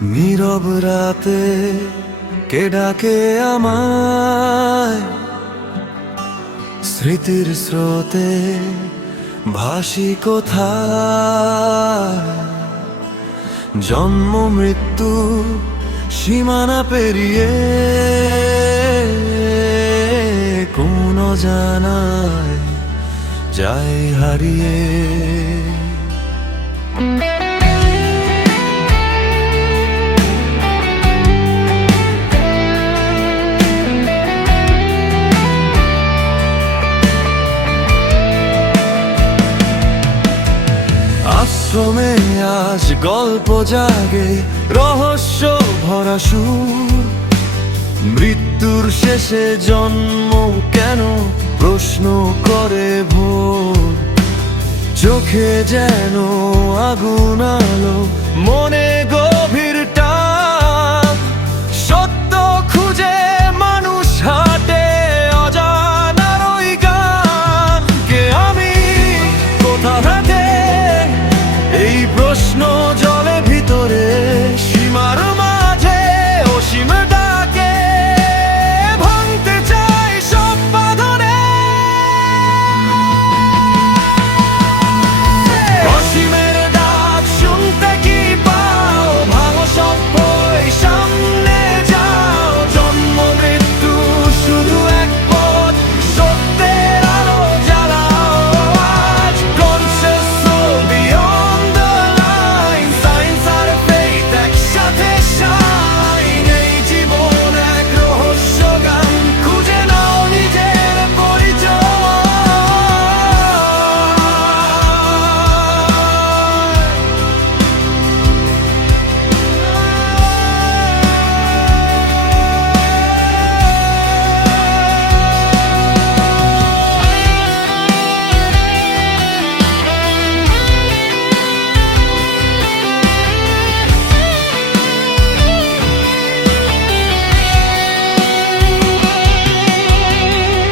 নীরব রাতে কে ডাকে আমায়, স্মৃতির স্রোতে ভাসি কোথায়। জন্ম মৃত্যু সীমানা পেরিয়ে কোন জানায় যায় হারিয়ে। আশ্রমে আজ গল্প জাগে, রহস্য ভরা সুর। মৃত্যুর শেষে জন্ম কেন প্রশ্ন করে ভোর। চোখে যেন আগুন আলো, মনে গভীর টান। সত্য খুঁজে মানুষ হাঁটে অজানার ওই গান। কে আমি, কোথা থেকে, এই প্রশ্ন জলে ভিতরে। সীমার মাঝে অসীম ডাকে, ভাঙতে চাই সব বাঁধনে। অসীমের ডাক শুনতে কি পাও, ভাঙো সব বই সামনে যাও। জন্ম মৃত্যু শুধু এক পথ, সত্যের আলো জ্বালাও আজ। Conscious soul beyond the line, science R faith একসাথে shine। এই জীবন এক রহস্য গান, খুঁজে নাও নিজের পরিচয়।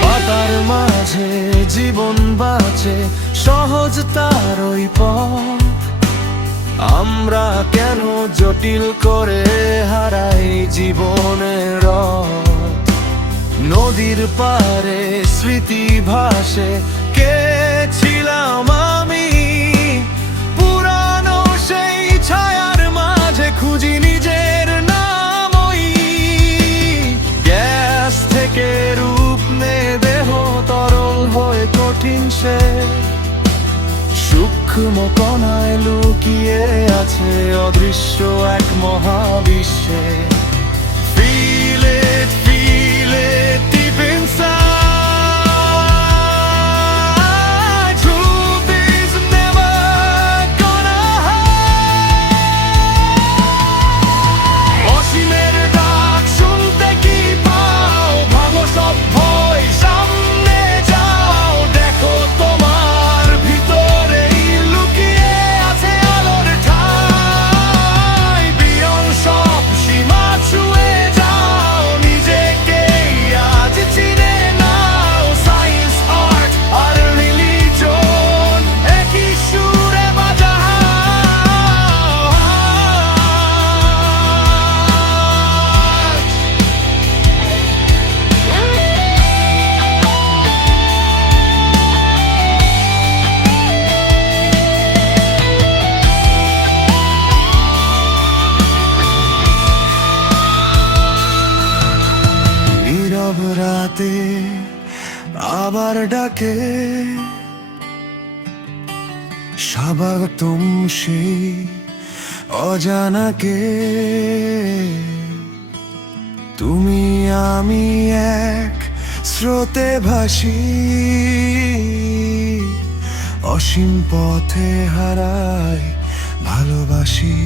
পাতার মাঝে জীবন বাঁচে, সহজ তার ওই পথ। আমরা কেন জটিল করে হারাই জীবনের রথ। নদীর পারে স্মৃতি ভাসে, কে ছিলাম আমি। পুরানো সেই ছায়ার মাঝে খুঁজি নিজের নাম। ওই গ্যাস থেকে রূপ নে দেহ, তরল হয়ে কঠিন সে। সূক্ষ্ম কণায় লুকিয়ে আছে অদৃশ্য এক মহাবিশ্বে। Feel it deep inside. Truth is never gonna hide. অসীমের ডাক শুনতে কি পাও, ভাঙো সব ভয় সামনে যাও। দেখো তোমার ভিতরেই লুকিয়ে আছে আলোর ঠাই। Beyond সব সীমা ছুঁয়ে যাও, নিজেকেই আজ চিনে নাও। Science, art আর religion একই সুরে বাজাও। নীরব রাতে আবার ডাকে, স্বাগতম সেই অজানাকে। তুমি আমি এক স্রোতে ভাসি, অসীম পথে হারাই ভালোবাসি।